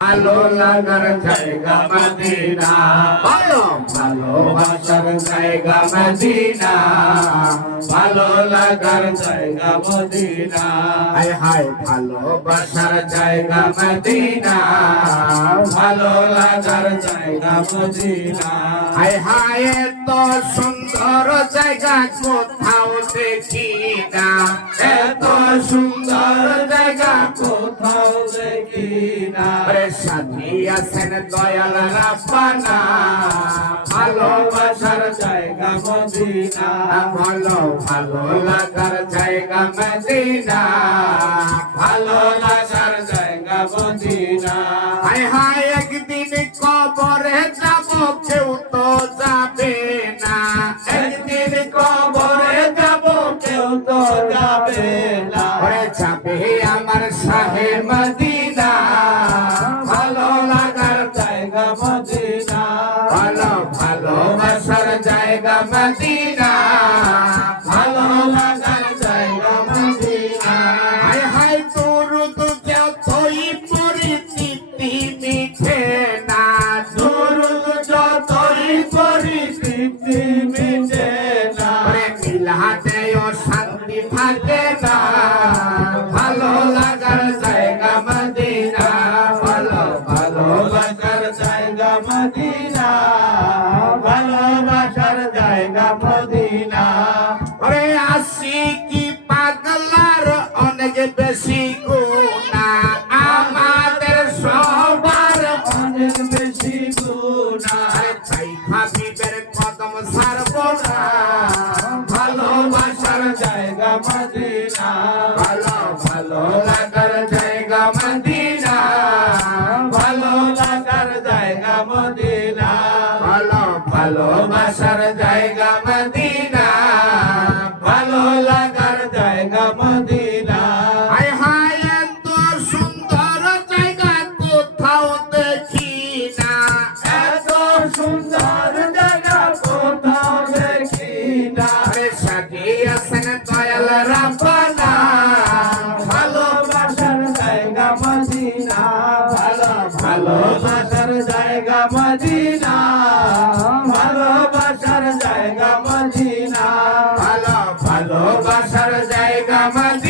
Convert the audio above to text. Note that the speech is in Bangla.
ভালো লাগার জায়গা মদিনা। ভালো ভালোবাসার জায়গা মদিনা। ভালো লাগার জায়গা মদিনা। হায় হায় ভালোবাসার জায়গা মদিনা। ভালো লাগার জায়গা মদিনা। হায় হায় এত সুন্দর জায়গা কোথাও দেখি না। এত সুন্দর জায়গা কোথাও দেখি না রে সাথী আছেন দয়াল রাব্বানা। ভালোবাসার জায়গা মদিনা। ভালো ভালো লাগার জায়গা মদিনা। ভালো লাগার জায়গা মদিনা। হায় হায় একদিন কবরে যাব কেউ জায়গা মদিনা। ভালো ভালোবাসার জায়গা মদিনা। ভালো লাগার জায়গা মদিনা। হায় হায় দুরুদ যতই পরিচিতি মিঠে না। দুরুদ যতই পরিচিতি মিঠে না। মিলাতেও জায়গা মদিনা, ভালোবাসার জায়গা মদিনা। ওরে আসি কি পাগলার অনেক বেশি গুণা? আমাদের সবার অনেক বেশি গুণা। তাই হাবিবের না। ভালোবাসার জায়গা মদিনা। ভালো ভালো মদিনা। ভালো ভালোবাসার জায়গা মদিনা। ভালো লাগার জায়গা মদিনা। হায় হায় এত সুন্দর জায়গা কোথাও দেখি না। এত সুন্দর জায়গা কোথাও দেখি না। সাজিয়েছেন দয়াল রাবা মদিনা ভালোবাসার জায়গা মদিনা। ভালো ভালোবাসার জায়গা মদিনা।